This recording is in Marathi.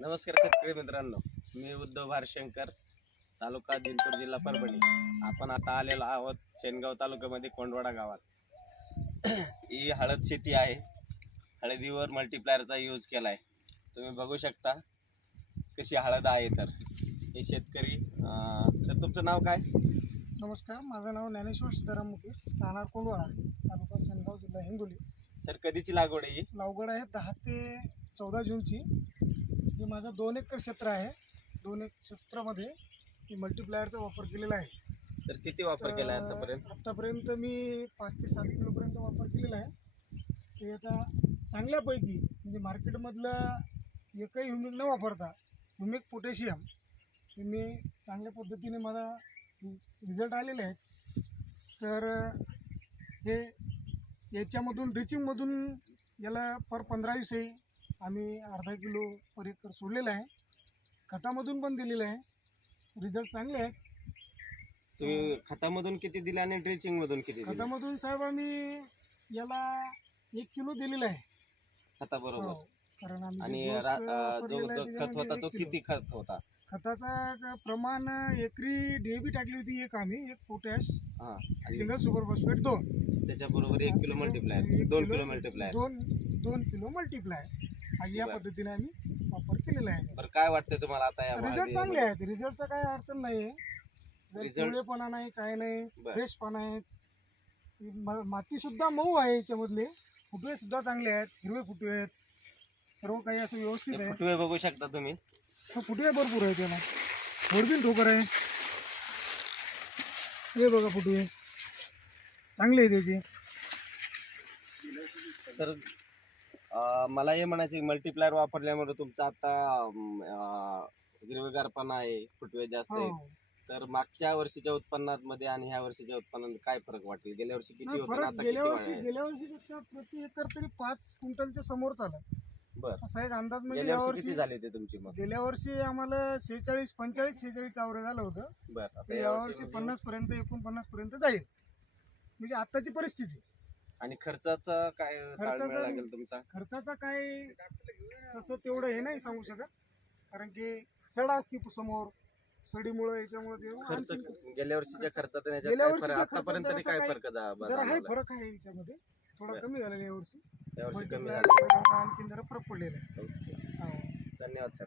नमस्कार शेतकरी मित्रांनो मी उद्धव भारशंकर तालुका जिंतूर जिल्हा परभणी. आपण आता आलेलो आहोत शेनगाव तालुक्यामध्ये कोंडवाडा गावात. ही हळद शेती आहे. हळदीवर मल्टीप्लायरचा यूज केला आहे तुम्ही बघू शकता कशी हळद आहे तर. हे शेतकरी तर तुमचं नाव काय? नमस्कार माझं नाव ज्ञानेश्वर सीताराम मुके राहणार कोंडवाडा तालुका सेनगाव जिल्हा हिंगोली. सर कधीची लागवड आहे ही? लावगड आहे दहा ते चौदा जूनची. हे माझं दोन एकर क्षेत्र आहे. दोन एक क्षेत्रामध्ये मी मल्टीप्लायरचा वापर केलेला आहे. तर किती वापर केला आहे आतापर्यंत? आत्तापर्यंत मी पाच ते सात किलोपर्यंत वापर केलेला आहे. ते आता चांगल्यापैकी म्हणजे मार्केटमधलं एकही ह्युमिक न वापरता ह्युमिक पोटॅशियम हे मी चांगल्या पद्धतीने मला रिझल्ट आलेले आहेत. तर हे याच्यामधून ड्रिचिंगमधून याला पर पंधरा दिवसाई आम्ही अर्धा किलो पर एकर सोडलेलं आहे. खतामधून पण दिलेलं आहे. रिझल्ट चांगले आहेत. तुम्ही खतामधून किती दिले आणि ड्रिचिंग मधून किती दिले? खतामधून साहेब आम्ही याला एक किलो दिलेलं आहे. खताबरोबर हो. कारण आम्ही आणि जे रा- डोस अं, वापरलेला जो आहे जो खत त्याच्यामध्ये होता एक तो किलो. किती खत होता? खताचा क- प्रमाण एकरी डीएबी टाकली होती एक आम्ही एक पोटॅश हा आणि सिंगल सुपर फॉस्फेट दोन. त्याच्याबरोबर एक किलो मल्टीप्लाय दोन किलो मल्टीप्लाय दोन दोन किलो मल्टीप्लाय आज या. पद्धतीने आम्ही वापर केलेला आहे. बरं काय वाटतंय तुम्हाला आता या रिझल्ट? चांगले आहेत. रिझल्टचा काही अडचण नाही आहे Result- पिवळेपणा नाही काय नाही बरं. फ्रेश पानं आहेत म- माती सुद्धा मऊ आहे याच्यामधले. फुटवे सुद्धा चांगले आहेत. हिरवे फुटवे आहेत. सर्व काही असं व्यवस्थित आहे. फुटवे बघू शकता तुम्ही. हा फुटवे भरपूर आहे त्याला थोडबिन ठोकर आहे. हे बघा फुटवे. चांगले आहे त्याचे तर मला हे म्हणायचे मल्टीप्लायर वापरल्यामुळे तुमचं आता हिरवेगारपणा आहे फुटवे जास्त आहे हो. तर मागच्या वर्षीच्या उत्पन्नात मध्ये आणि ह्या वर्षीच्या उत्पन्नात काय फरक वाटेल? गेल्या वर्षी किती होतं फरक आता गेल्या किती वर्षी वाढ आहे? गेल्या वर्षीपेक्षा प्रति एकर तरी पाच क्विंटलच्या समोर चालत. बरं. असा एक अंदाज म्हणजे गेल्या या वर्षी किती झाले होते तुमची मग? गेल्या वर्षी आम्हाला शेहेचाळीस पंचेचाळीस शेहेचाळीस आवरे झालं होतं. बरं आता या यावर्षी वर्षी म्हणजे- पन्नास पर्यंत एकोणपन्नास पर्यंत जाईल. म्हणजे आताची परिस्थिती. आणि खर्चाचा काय ताळमेळ लागेल तुमचा? खर्चाचा काय तसं तेवढं हे नाही सांगू शकत. कारण की सडा असते समोर. सडीमुळे याच्यामुळे ते खर्च आणखीन गेल्या वर्षीच्या खर्चात आणि गेल्या काय वर्षीच्या फरक? आतापर्यंत खर्चात तरी जरासा काय काही- फरक जा- जरा आहे जाणवला? फरक आहे याच्यामध्ये. थोडा बरं. कमी झालेला यावर्षी यावर्षी कमी झालं. थोडा आणखीन जरा फरक पडलेला आहे. ओके. हो. धन्यवाद सर.